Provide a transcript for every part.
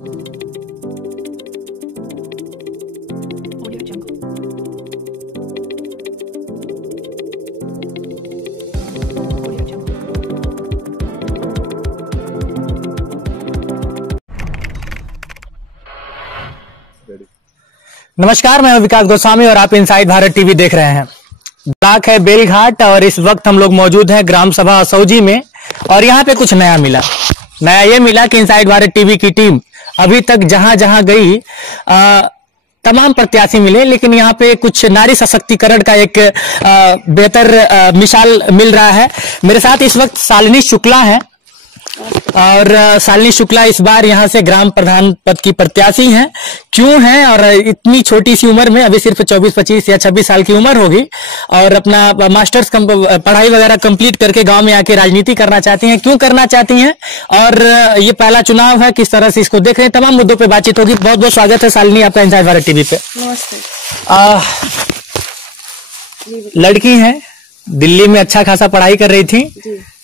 नमस्कार, मैं विकास गोस्वामी और आप इनसाइड भारत टीवी देख रहे हैं। ब्लॉक है बेलघाट और इस वक्त हम लोग मौजूद हैं ग्राम सभा असौजी में और यहाँ पे कुछ नया मिला। नया ये मिला कि इनसाइड भारत टीवी की टीम अभी तक जहां जहां गई तमाम प्रत्याशी मिले, लेकिन यहाँ पे कुछ नारी सशक्तिकरण का एक बेहतर मिसाल मिल रहा है। मेरे साथ इस वक्त शालिनी शुक्ला है और शालिनी शुक्ला इस बार यहाँ से ग्राम प्रधान पद की प्रत्याशी हैं। क्यों हैं और इतनी छोटी सी उम्र में, अभी सिर्फ 24-25 या 26 साल की उम्र होगी और अपना मास्टर्स पढ़ाई वगैरह कंप्लीट करके गांव में आके राजनीति करना चाहती हैं। क्यों करना चाहती हैं और ये पहला चुनाव है, किस तरह से इसको देख रहे हैं, तमाम मुद्दों पे बातचीत होगी। बहुत बहुत स्वागत है शालिनी आपका इनसाइड भारत टीवी पे। लड़की है, दिल्ली में अच्छा खासा पढ़ाई कर रही थी,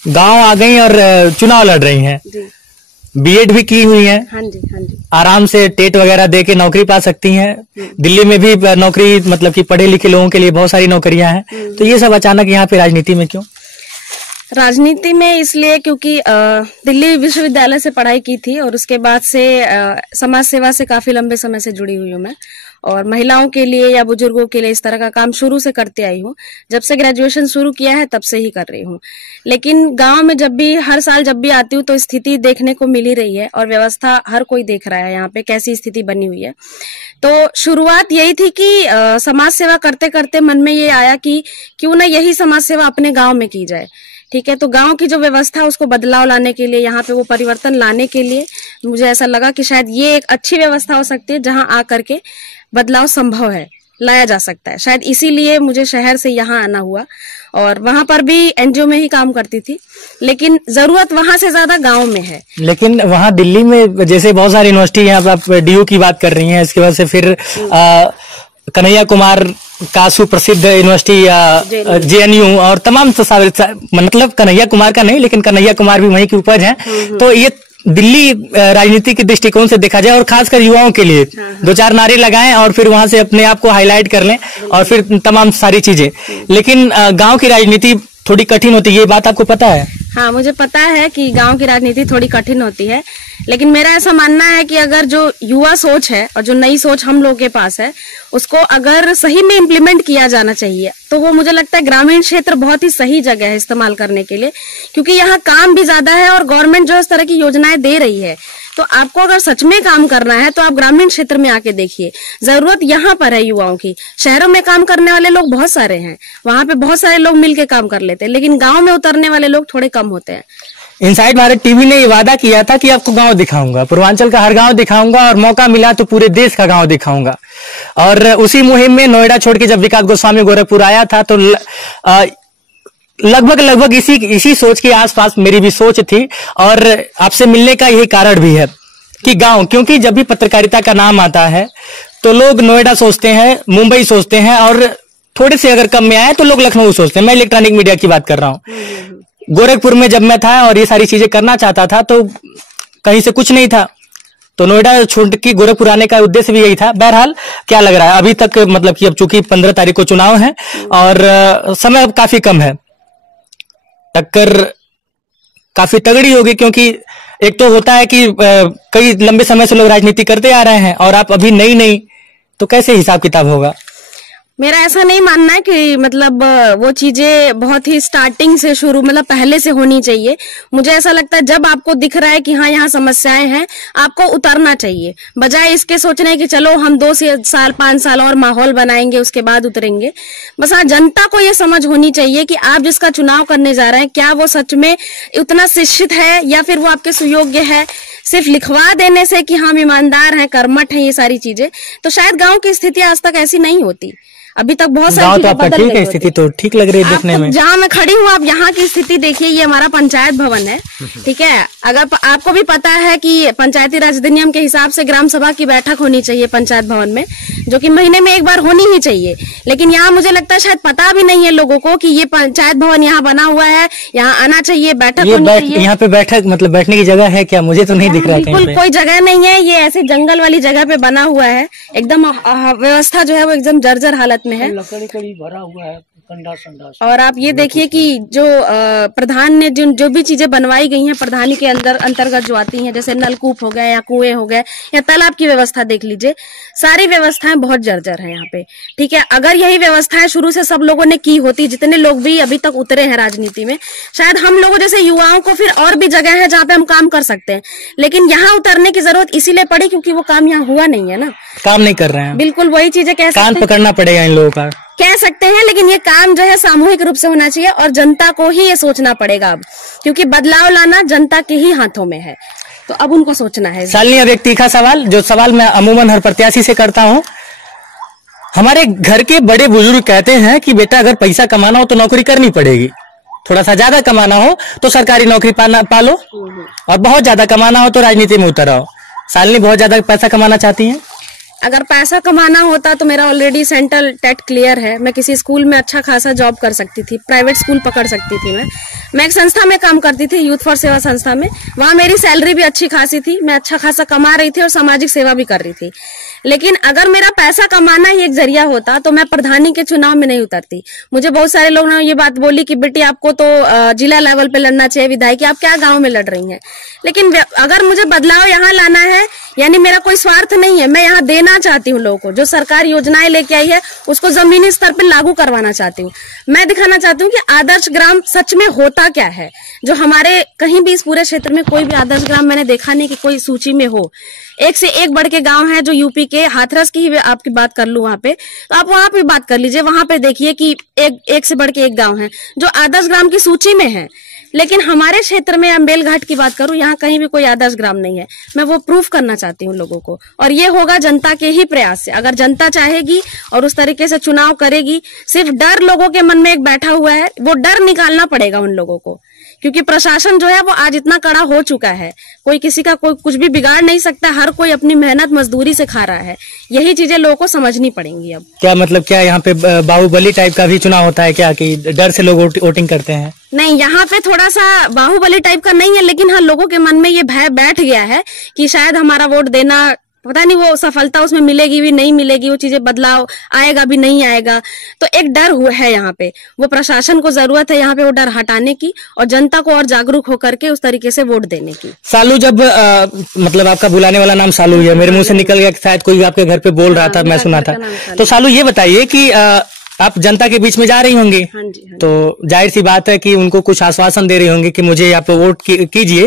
गांव आ गई और चुनाव लड़ रही हैं। बीएड भी की हुई हैं। हाँ जी। आराम से टेट वगैरह दे के नौकरी पा सकती हैं। दिल्ली में भी नौकरी, मतलब कि पढ़े लिखे लोगों के लिए बहुत सारी नौकरियां हैं। तो ये सब अचानक यहाँ पे राजनीति में क्यों? राजनीति में इसलिए क्योंकि दिल्ली विश्वविद्यालय से पढ़ाई की थी और उसके बाद से समाज सेवा से काफी लंबे समय से जुड़ी हुई हूँ मैं, और महिलाओं के लिए या बुजुर्गों के लिए इस तरह का काम शुरू से करते आई हूँ। जब से ग्रेजुएशन शुरू किया है तब से ही कर रही हूँ। लेकिन गांव में हर साल जब भी आती हूँ तो स्थिति देखने को मिल ही रही है और व्यवस्था हर कोई देख रहा है यहाँ पे कैसी स्थिति बनी हुई है। तो शुरुआत यही थी कि समाज सेवा करते करते मन में ये आया कि क्यों ना यही समाज सेवा अपने गाँव में की जाए। ठीक है, तो गांव की जो व्यवस्था है उसको बदलाव लाने के लिए, यहाँ पे वो परिवर्तन लाने के लिए मुझे ऐसा लगा कि शायद ये एक अच्छी व्यवस्था हो सकती है जहां आकर के बदलाव संभव है, लाया जा सकता है। शायद इसीलिए मुझे शहर से यहाँ आना हुआ और वहां पर भी एनजीओ में ही काम करती थी, लेकिन जरूरत वहां से ज्यादा गांव में है। लेकिन वहां दिल्ली में जैसे बहुत सारी यूनिवर्सिटी है, आप डीयू की बात कर रही हैं, इसके बाद से फिर कन्हैया कुमार का सुप्रसिद्ध यूनिवर्सिटी या जेएनयू और तमाम, तो मतलब कन्हैया कुमार का नहीं, लेकिन कन्हैया कुमार भी वहीं की उपज है। तो ये दिल्ली राजनीति के दृष्टिकोण से देखा जाए और खासकर युवाओं के लिए दो चार नारे लगाएं और फिर वहां से अपने आप को हाईलाइट कर लें और फिर तमाम सारी चीजें। लेकिन गांव की राजनीति थोड़ी कठिन होती है, ये बात आपको पता है? हाँ, मुझे पता है कि गांव की राजनीति थोड़ी कठिन होती है, लेकिन मेरा ऐसा मानना है कि अगर जो युवा सोच है और जो नई सोच हम लोग के पास है उसको अगर सही में इम्प्लीमेंट किया जाना चाहिए तो वो मुझे लगता है ग्रामीण क्षेत्र बहुत ही सही जगह है इस्तेमाल करने के लिए, क्योंकि यहाँ काम भी ज्यादा है और गवर्नमेंट जो इस तरह की योजनाएं दे रही है। तो आपको अगर सच में काम करना है तो आप ग्रामीण क्षेत्र में आके देखिए, जरूरत यहाँ पर है युवाओं की। शहरों में काम करने वाले लोग बहुत सारे हैं, वहां पे बहुत सारे लोग मिलके काम कर लेते हैं, लेकिन गाँव में उतरने वाले लोग थोड़े कम होते हैं। इनसाइड भारत टीवी ने ये वादा किया था कि आपको गांव दिखाऊंगा, पूर्वांचल का हर गांव दिखाऊंगा और मौका मिला तो पूरे देश का गांव दिखाऊंगा। और उसी मुहिम में नोएडा छोड़ के जब विकास गोस्वामी गोरखपुर आया था तो लगभग इसी सोच के आसपास मेरी भी सोच थी और आपसे मिलने का यही कारण भी है कि गांव, क्योंकि जब भी पत्रकारिता का नाम आता है तो लोग नोएडा सोचते हैं, मुंबई सोचते हैं और थोड़े से अगर कम में आए तो लोग लखनऊ सोचते हैं। मैं इलेक्ट्रॉनिक मीडिया की बात कर रहा हूँ। गोरखपुर में जब मैं था और ये सारी चीजें करना चाहता था तो कहीं से कुछ नहीं था, तो नोएडा छोड़ के गोरखपुर आने का उद्देश्य भी यही था। बहरहाल क्या लग रहा है अभी तक, मतलब कि अब चूंकि 15 तारीख को चुनाव है और समय अब काफी कम है, टक्कर काफी तगड़ी होगी, क्योंकि एक तो होता है कि कई लंबे समय से लोग राजनीति करते आ रहे हैं और आप अभी नई, तो कैसे हिसाब किताब होगा? मेरा ऐसा नहीं मानना है कि मतलब वो चीजें बहुत ही स्टार्टिंग से शुरू, मतलब पहले से होनी चाहिए। मुझे ऐसा लगता है जब आपको दिख रहा है कि हाँ यहाँ समस्याएं हैं, आपको उतरना चाहिए, बजाय इसके सोचने कि चलो हम 2 साल 5 साल और माहौल बनाएंगे उसके बाद उतरेंगे। बस हाँ, जनता को ये समझ होनी चाहिए कि आप जिसका चुनाव करने जा रहे हैं क्या वो सच में उतना शिक्षित है या फिर वो आपके सुयोग्य है। सिर्फ लिखवा देने से कि हम ईमानदार हैं, कर्मठ हैं, ये सारी चीजें, तो शायद गाँव की स्थिति आज तक ऐसी नहीं होती। अभी तक बहुत गाँव सारी तो चीजें आपका बदल ठीक गई है, होती। स्थिति तो ठीक लग रही है देखने में। जहाँ मैं खड़ी हूँ, आप यहाँ की स्थिति देखिए, ये हमारा पंचायत भवन है, ठीक है। अगर आपको भी पता है कि पंचायती राज अधिनियम के हिसाब से ग्राम सभा की बैठक होनी चाहिए पंचायत भवन में, जो कि महीने में एक बार होनी ही चाहिए। लेकिन यहाँ मुझे लगता है शायद पता भी नहीं है लोगों को कि ये पंचायत भवन यहाँ बना हुआ है, यहाँ आना चाहिए, बैठक होनी चाहिए। यहाँ पे बैठक मतलब बैठने की जगह है क्या? मुझे तो नहीं दिख रहा है। बिल्कुल कोई जगह नहीं है, ये ऐसे जंगल वाली जगह पे बना हुआ है। एकदम व्यवस्था जो है वो एकदम जर्जर हालत में है, लकड़ी कड़ी भरा हुआ है, कंडास संडास। और आप ये देखिए कि जो प्रधान ने जो भी चीजें बनवाई गई हैं प्रधानी के अंतर्गत जो आती हैं, जैसे नलकूप हो गए या कुएं हो गए या तालाब की व्यवस्था देख लीजिए, सारी व्यवस्थाएं बहुत जर्जर हैं यहाँ पे, ठीक है। अगर यही व्यवस्थाएं शुरू से सब लोगों ने की होती, जितने लोग भी अभी तक उतरे हैं राजनीति में, शायद हम लोगों जैसे युवाओं को फिर और भी जगह है जहाँ पे हम काम कर सकते हैं। लेकिन यहाँ उतरने की जरूरत इसीलिए पड़ी क्योंकि वो काम यहाँ हुआ नहीं है ना, काम नहीं कर रहे हैं। बिल्कुल वही चीजें कान पकड़ना पड़ेगा इन लोगों का, कह सकते हैं। लेकिन ये काम जो है सामूहिक रूप से होना चाहिए और जनता को ही ये सोचना पड़ेगा अब, क्योंकि बदलाव लाना जनता के ही हाथों में है, तो अब उनको सोचना है। शालिनी, अब एक तीखा सवाल, जो सवाल मैं अमूमन हर प्रत्याशी से करता हूँ। हमारे घर के बड़े बुजुर्ग कहते हैं कि बेटा अगर पैसा कमाना हो तो नौकरी करनी पड़ेगी, थोड़ा सा ज्यादा कमाना हो तो सरकारी नौकरी पालो, और बहुत ज्यादा कमाना हो तो राजनीति में उतर आओ। शालिनी बहुत ज्यादा पैसा कमाना चाहती हैं? अगर पैसा कमाना होता तो मेरा ऑलरेडी सेंट्रल टेट क्लियर है, मैं किसी स्कूल में अच्छा खासा जॉब कर सकती थी, प्राइवेट स्कूल पकड़ सकती थी। मैं एक संस्था में काम करती थी, यूथ फॉर सेवा संस्था में, वहां मेरी सैलरी भी अच्छी खासी थी, मैं अच्छा खासा कमा रही थी और सामाजिक सेवा भी कर रही थी। लेकिन अगर मेरा पैसा कमाना ही एक जरिया होता तो मैं प्रधानी के चुनाव में नहीं उतरती। मुझे बहुत सारे लोगों ने ये बात बोली कि बेटी आपको तो जिला लेवल पे लड़ना चाहिए विधायक, आप क्या गांव में लड़ रही हैं। लेकिन अगर मुझे बदलाव यहाँ लाना है, यानी मेरा कोई स्वार्थ नहीं है, मैं यहाँ देना चाहती हूँ लोगों को, जो सरकार योजनाएं लेके आई है उसको जमीनी स्तर पर लागू करवाना चाहती हूँ। मैं दिखाना चाहती हूँ कि आदर्श ग्राम सच में होता क्या है, जो हमारे कहीं भी इस पूरे क्षेत्र में कोई भी आदर्श ग्राम मैंने देखा नहीं कि कोई सूची में हो। एक से एक बढ़ के गांव है, जो यूपी के हाथरस की ही आपकी बात कर लूं वहां पे, तो आप वहां पे बात कर लीजिए, वहां पे देखिए कि एक से बढ़ के एक गांव है जो आदर्श ग्राम की सूची में है। लेकिन हमारे क्षेत्र में अम्बेल घाट की बात करूं, यहाँ कहीं भी कोई आदर्श ग्राम नहीं है। मैं वो प्रूफ करना चाहती हूँ लोगों को, और ये होगा जनता के ही प्रयास से। अगर जनता चाहेगी और उस तरीके से चुनाव करेगी, सिर्फ डर लोगों के मन में एक बैठा हुआ है, वो डर निकालना पड़ेगा उन लोगों को, क्योंकि प्रशासन जो है वो आज इतना कड़ा हो चुका है, कोई किसी का कोई कुछ भी बिगाड़ नहीं सकता, हर कोई अपनी मेहनत मजदूरी से खा रहा है। यही चीजें लोगों को समझनी पड़ेंगी। अब क्या मतलब, क्या यहाँ पे बाहुबली टाइप का भी चुनाव होता है क्या, कि डर से लोग वोटिंग करते हैं? नहीं, यहाँ पे थोड़ा सा बाहुबली टाइप का नहीं है, लेकिन हाँ लोगों के मन में ये भय बैठ गया है कि शायद हमारा वोट देना, पता नहीं वो सफलता उसमें मिलेगी भी नहीं मिलेगी, वो चीजें बदलाव आएगा भी नहीं आएगा, तो एक डर है यहाँ पे। वो प्रशासन को जरूरत है यहाँ पे वो डर हटाने की और जनता को और जागरूक होकर के उस तरीके से वोट देने की। सालू, जब मतलब आपका बुलाने वाला नाम सालू है, मेरे मुंह से निकल गया, शायद कोई आपके घर पे बोल रहा था, मैं सुना था। तो सालू ये बताइए कि आप जनता के बीच में जा रही होंगी, हाँ जी। तो जाहिर सी बात है कि उनको कुछ आश्वासन दे रही होंगी कि मुझे आप वोट कीजिए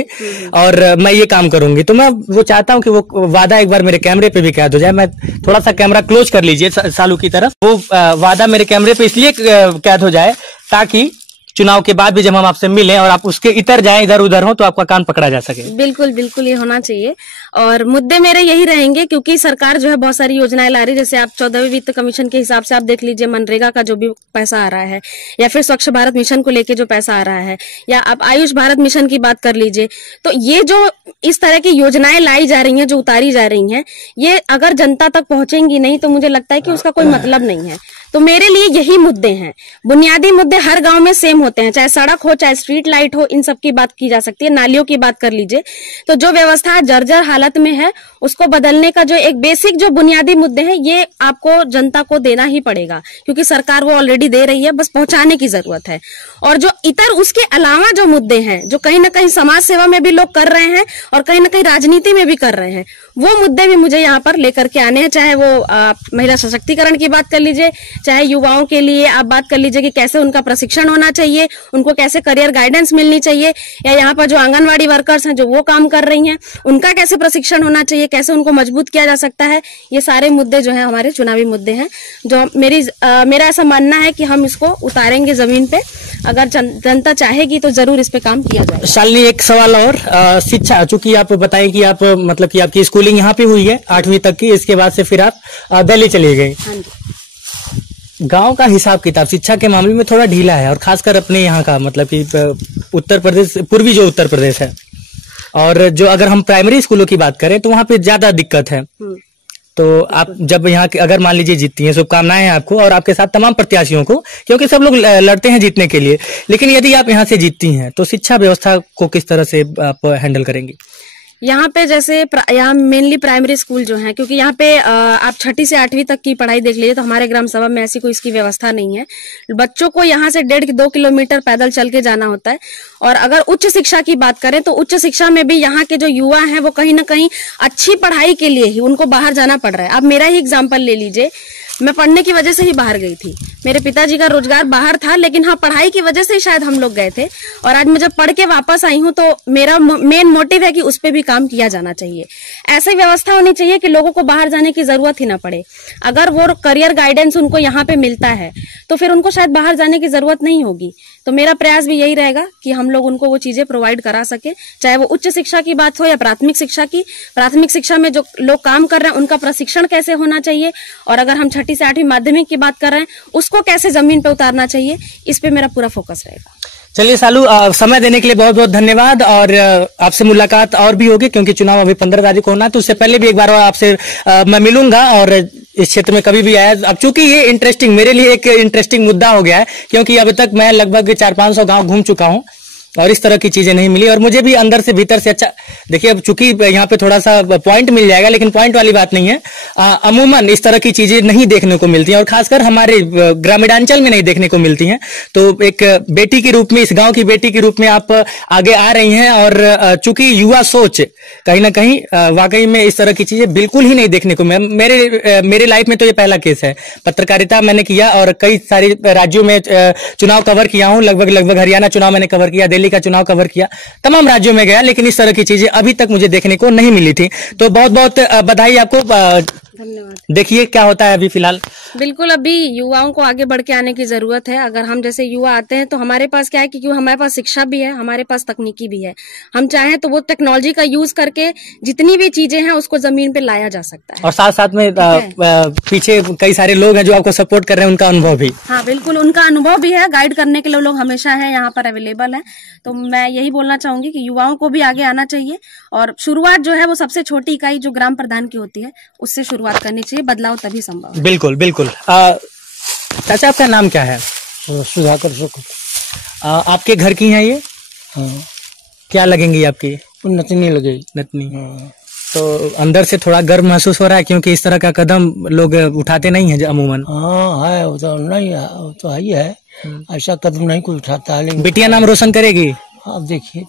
और मैं ये काम करूंगी। तो मैं वो चाहता हूं कि वो वादा एक बार मेरे कैमरे पे भी कैद हो जाए। मैं थोड़ा सा कैमरा क्लोज कर लीजिए सालू की तरफ, वो वादा मेरे कैमरे पे इसलिए कैद हो जाए ताकि चुनाव के बाद भी जब हम आपसे मिलें और आप उसके इतर जाएं, इधर उधर हो, तो आपका कान पकड़ा जा सके। बिल्कुल बिल्कुल, ये होना चाहिए। और मुद्दे मेरे यही रहेंगे, क्योंकि सरकार जो है बहुत सारी योजनाएं ला रही है। जैसे आप 14वें वित्त कमीशन के हिसाब से आप देख लीजिए, मनरेगा का जो भी पैसा आ रहा है, या फिर स्वच्छ भारत मिशन को लेके जो पैसा आ रहा है, या आप आयुष भारत मिशन की बात कर लीजिए। तो ये जो इस तरह की योजनाएं लाई जा रही हैं, जो उतारी जा रही हैं, ये अगर जनता तक पहुंचेंगी नहीं तो मुझे लगता है कि उसका कोई मतलब नहीं है। तो मेरे लिए यही मुद्दे हैं, बुनियादी मुद्दे हर गांव में सेम होते हैं, चाहे सड़क हो, चाहे स्ट्रीट लाइट हो, इन सब की बात की जा सकती है। नालियों की बात कर लीजिए, तो जो व्यवस्था जर्जर हालत में है उसको बदलने का जो एक बेसिक जो बुनियादी मुद्दे हैं, ये आपको जनता को देना ही पड़ेगा, क्योंकि सरकार वो ऑलरेडी दे रही है, बस पहुंचाने की जरूरत है। और जो इतर उसके अलावा जो मुद्दे हैं, जो कहीं ना कहीं समाज सेवा में भी लोग कर रहे हैं और कहीं ना कहीं राजनीति में भी कर रहे हैं, वो मुद्दे भी मुझे यहाँ पर लेकर के आने हैं। चाहे वो महिला सशक्तिकरण की बात कर लीजिए, चाहे युवाओं के लिए आप बात कर लीजिए कि कैसे उनका प्रशिक्षण होना चाहिए, उनको कैसे करियर गाइडेंस मिलनी चाहिए, या यहाँ पर जो आंगनवाड़ी वर्कर्स हैं जो वो काम कर रही हैं, उनका कैसे प्रशिक्षण होना चाहिए, कैसे उनको मजबूत किया जा सकता है। ये सारे मुद्दे जो है हमारे चुनावी मुद्दे हैं, जो मेरा ऐसा मानना है कि हम इसको उतारेंगे जमीन पे। अगर जनता चाहेगी तो जरूर इस पे काम किया जाएगा। शालिनी, एक सवाल और, शिक्षा, चूंकि आप बताएं कि आप मतलब कि आपकी स्कूलिंग यहाँ पे हुई है 8वीं तक की, इसके बाद से फिर आप दिल्ली चली गई। हाँ जी। गांव का हिसाब किताब शिक्षा के मामले में थोड़ा ढीला है, और खासकर अपने यहाँ का मतलब कि उत्तर प्रदेश, पूर्वी जो उत्तर प्रदेश है, और जो अगर हम प्राइमरी स्कूलों की बात करें तो वहाँ पे ज्यादा दिक्कत है। तो आप जब यहाँ के अगर मान लीजिए जीतती हैं, शुभकामनाएं हैं आपको और आपके साथ तमाम प्रत्याशियों को, क्योंकि सब लोग लड़ते हैं जीतने के लिए, लेकिन यदि आप यहाँ से जीतती हैं तो शिक्षा व्यवस्था को किस तरह से आप हैंडल करेंगी? यहाँ पे जैसे यहाँ मेनली प्राइमरी स्कूल जो है, क्योंकि यहाँ पे आप 6ठी से 8वीं तक की पढ़ाई देख लीजिए तो हमारे ग्राम सभा में ऐसी कोई इसकी व्यवस्था नहीं है। बच्चों को यहाँ से 1.5-2 किलोमीटर पैदल चल के जाना होता है। और अगर उच्च शिक्षा की बात करें तो उच्च शिक्षा में भी यहाँ के जो युवा हैं वो कहीं ना कहीं अच्छी पढ़ाई के लिए ही उनको बाहर जाना पड़ रहा है। आप मेरा ही एग्जाम्पल ले लीजिए, मैं पढ़ने की वजह से ही बाहर गई थी। मेरे पिताजी का रोजगार बाहर था, लेकिन हाँ पढ़ाई की वजह से ही शायद हम लोग गए थे। और आज मैं जब पढ़ के वापस आई हूँ तो मेरा मेन मोटिव है कि उस पे भी काम किया जाना चाहिए। ऐसी व्यवस्था होनी चाहिए कि लोगों को बाहर जाने की जरूरत ही ना पड़े। अगर वो करियर गाइडेंस उनको यहाँ पे मिलता है तो फिर उनको शायद बाहर जाने की जरूरत नहीं होगी। तो मेरा प्रयास भी यही रहेगा कि हम लोग उनको वो चीजें प्रोवाइड करा सके, चाहे वो उच्च शिक्षा की बात हो या प्राथमिक शिक्षा की। प्राथमिक शिक्षा में जो लोग काम कर रहे हैं उनका प्रशिक्षण कैसे होना चाहिए, और अगर हम 6ठी से 8वीं माध्यमिक की बात कर रहे हैं उसको कैसे जमीन पे उतारना चाहिए, इस पे मेरा पूरा फोकस रहेगा। चलिए सालू, समय देने के लिए बहुत बहुत धन्यवाद, और आपसे मुलाकात और भी होगी क्योंकि चुनाव अभी 15 तारीख को होना है, तो उससे पहले भी एक बार आपसे मैं मिलूंगा। और इस क्षेत्र में कभी भी आया, अब चूंकि ये इंटरेस्टिंग मेरे लिए एक इंटरेस्टिंग मुद्दा हो गया है, क्योंकि अभी तक मैं लगभग 400-500 गांव घूम चुका हूं और इस तरह की चीजें नहीं मिली, और मुझे भी अंदर से भीतर से अच्छा। देखिए अब चूंकि यहाँ पे थोड़ा सा पॉइंट मिल जाएगा, लेकिन पॉइंट वाली बात नहीं है। अमूमन इस तरह की चीजें नहीं देखने को मिलती हैं, और खासकर हमारे ग्रामीणांचल में नहीं देखने को मिलती हैं। तो एक बेटी के रूप में, इस गांव की बेटी के रूप में आप आगे आ रही हैं, और चूंकि युवा सोच कहीं ना कहीं वाकई में इस तरह की चीजें बिल्कुल ही नहीं देखने को मिला। मेरे लाइफ में तो ये पहला केस है। पत्रकारिता मैंने किया और कई सारे राज्यों में चुनाव कवर किया हूँ, लगभग हरियाणा चुनाव मैंने कवर किया, दिल्ली का चुनाव कवर किया, तमाम राज्यों में गया, लेकिन इस तरह की चीजें अभी तक मुझे देखने को नहीं मिली थी। तो बहुत बहुत बधाई आपको, धन्यवाद। देखिए क्या होता है अभी फिलहाल। बिल्कुल, अभी युवाओं को आगे बढ़ के आने की जरूरत है। अगर हम जैसे युवा आते हैं तो हमारे पास क्या है कि हमारे पास शिक्षा भी है, हमारे पास तकनीकी भी है। हम चाहें तो वो टेक्नोलॉजी का यूज करके जितनी भी चीजें हैं उसको जमीन पे लाया जा सकता है। और साथ साथ में पीछे कई सारे लोग हैं जो आपको सपोर्ट कर रहे हैं, उनका अनुभव भी। हाँ बिल्कुल, उनका अनुभव भी है, गाइड करने के लिए लोग हमेशा है यहाँ पर अवेलेबल है। तो मैं यही बोलना चाहूंगी कि युवाओं को भी आगे आना चाहिए, और शुरुआत जो है वो सबसे छोटी इकाई जो ग्राम प्रधान की होती है उससे शुरुआत करनी चाहिए। बदलाव तभी संभव है। बिल्कुल बिल्कुल। चाचा आपका नाम क्या है? सुधाकर शुक्ल। आपके घर की हैं ये? हाँ। क्या लगेंगी आपकी? नतनी लगेगी। नतनी। हाँ। तो अंदर से थोड़ा गर्व महसूस हो रहा है, क्योंकि इस तरह का कदम लोग उठाते नहीं है अमूमन। हाँ है, वो तो नहीं है, वो तो ही है, ऐसा कदम नहीं कोई उठाता है। लेकिन बिटिया नाम रोशन करेगी। आप देखिए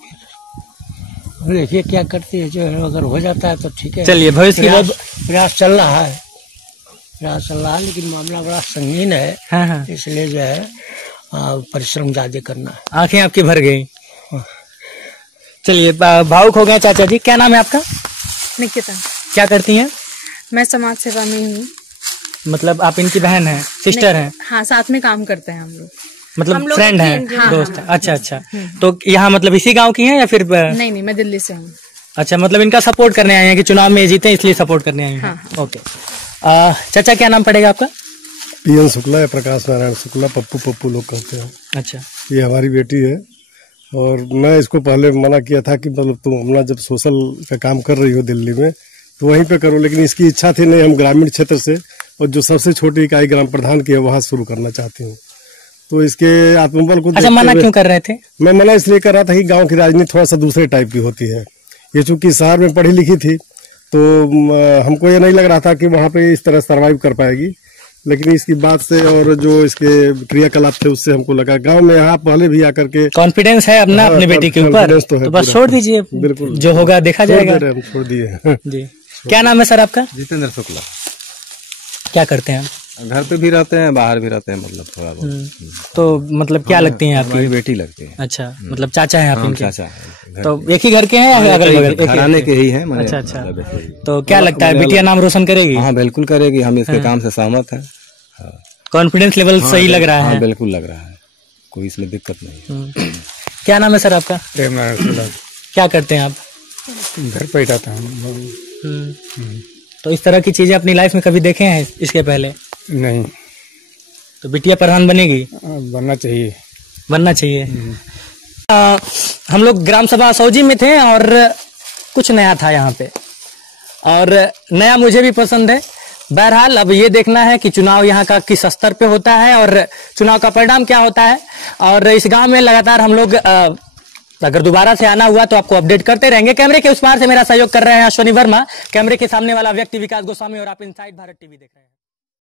क्या करती है, जो है अगर हो जाता है तो ठीक है। चलिए, भविष्य की प्रयास चल रहा है, लेकिन मामला बड़ा संगीन है। हाँ हाँ। इसलिए जो है परिश्रम ज्यादा करना है। आंखें आपकी भर गई। चलिए, भावुक हो गए चाचा जी। क्या नाम है आपका? निकिता। क्या करती हैं? मैं समाज सेवा में हूँ। मतलब आप इनकी बहन हैं, सिस्टर हैं? हाँ, साथ में काम करते हैं हम लोग। मतलब फ्रेंड हैं, हाँ, दोस्त हैं। हाँ, अच्छा अच्छा। तो यहाँ मतलब इसी गांव की हैं या फिर? नहीं, मैं दिल्ली से हूँ। अच्छा, मतलब इनका सपोर्ट करने आए हैं कि चुनाव में जीते, इसलिए सपोर्ट करने आए हैं। हाँ। ओके। चाचा क्या नाम पड़ेगा आपका? पीएन शुक्ला या प्रकाश नारायण शुक्ला, पप्पू लोग कहते हैं। अच्छा। ये हमारी बेटी है, और मैं इसको पहले मना किया था कि मतलब तुम अपना जब सोशल का काम कर रही हो दिल्ली में तो वहीं पे करो, लेकिन इसकी इच्छा थी नहीं, हम ग्रामीण क्षेत्र से, और जो सबसे छोटी इकाई ग्राम प्रधान की है वहां शुरू करना चाहती हूँ। तो इसके आत्मबल को अच्छा, मना क्यों कर रहे थे? मैं मना इसलिए कर रहा था कि गाँव की राजनीति थोड़ा सा दूसरे टाइप की होती है। ये चूंकि शहर में पढ़ी लिखी थी तो हमको ये नहीं लग रहा था कि वहाँ पे इस तरह सर्वाइव कर पाएगी, लेकिन इसकी बात से और जो इसके क्रियाकलाप थे उससे हमको लगा गांव में यहाँ पहले भी आकर के कॉन्फिडेंस है अपना अपने बेटी के ऊपर, तो बस छोड़ दीजिए, बिल्कुल जो होगा देखा जाएगा। हम छोड़ दिए। जी, क्या नाम है सर आपका? जितेंद्र शुक्ला। क्या करते हैं? घर पे भी रहते हैं, बाहर भी रहते हैं, मतलब थोड़ा बहुत। तो मतलब क्या लगती हैं आपकी? बेटी लगती है। अच्छा, मतलब चाचा हैं आप इनके? चाचा है। तो एक ही घर के हैं या अगल बगल? घराने के ही हैं। अच्छा अच्छा। तो क्या लगता है बिटिया नाम रोशन करेगी? हाँ बिल्कुल करेगी, हम इसके काम से सहमत हैं। कॉन्फिडेंस लेवल सही लग रहा है? बिल्कुल लग रहा है, कोई इसमें दिक्कत नहीं। क्या नाम है सर आपका? क्या करते हैं आप? घर पे रहता हूँ। तो इस तरह की चीजें अपनी लाइफ में कभी देखे हैं इसके पहले? नहीं। तो बिटिया प्रधान बनेगी? बनना चाहिए। बनना चाहिए। हम लोग ग्राम सभा असौजी में थे और कुछ नया था यहाँ पे, और नया मुझे भी पसंद है। बहरहाल अब ये देखना है कि चुनाव यहाँ का किस स्तर पे होता है और चुनाव का परिणाम क्या होता है। और इस गांव में लगातार हम लोग अगर दोबारा से आना हुआ तो आपको अपडेट करते रहेंगे। कैमरे के उस पार से मेरा सहयोग कर रहे हैं अश्वनी वर्मा, कैमरे के सामने वाला व्यक्ति विकास गोस्वामी, और आप इनसाइड भारत टीवी देख रहे हैं।